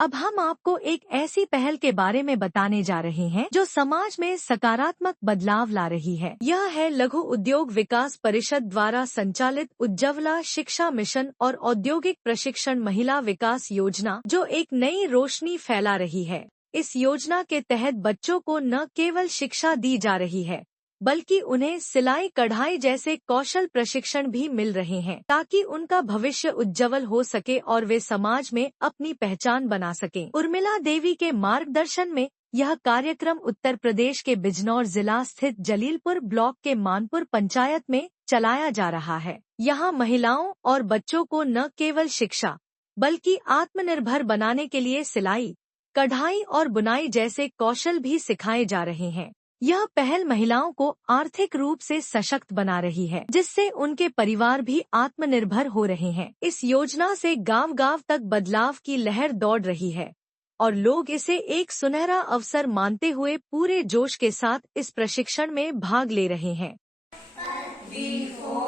अब हम आपको एक ऐसी पहल के बारे में बताने जा रहे हैं जो समाज में सकारात्मक बदलाव ला रही है। यह है लघु उद्योग विकास परिषद द्वारा संचालित उज्ज्वला शिक्षा मिशन और औद्योगिक प्रशिक्षण महिला विकास योजना, जो एक नई रोशनी फैला रही है। इस योजना के तहत बच्चों को न केवल शिक्षा दी जा रही है, बल्कि उन्हें सिलाई कढ़ाई जैसे कौशल प्रशिक्षण भी मिल रहे हैं, ताकि उनका भविष्य उज्जवल हो सके और वे समाज में अपनी पहचान बना सकें। उर्मिला देवी के मार्गदर्शन में यह कार्यक्रम उत्तर प्रदेश के बिजनौर जिला स्थित जलीलपुर ब्लॉक के मानपुर पंचायत में चलाया जा रहा है। यहाँ महिलाओं और बच्चों को न केवल शिक्षा, बल्कि आत्मनिर्भर बनाने के लिए सिलाई, कढ़ाई और बुनाई जैसे कौशल भी सिखाए जा रहे हैं। यह पहल महिलाओं को आर्थिक रूप से सशक्त बना रही है, जिससे उनके परिवार भी आत्मनिर्भर हो रहे हैं। इस योजना से गांव-गांव तक बदलाव की लहर दौड़ रही है और लोग इसे एक सुनहरा अवसर मानते हुए पूरे जोश के साथ इस प्रशिक्षण में भाग ले रहे हैं। Before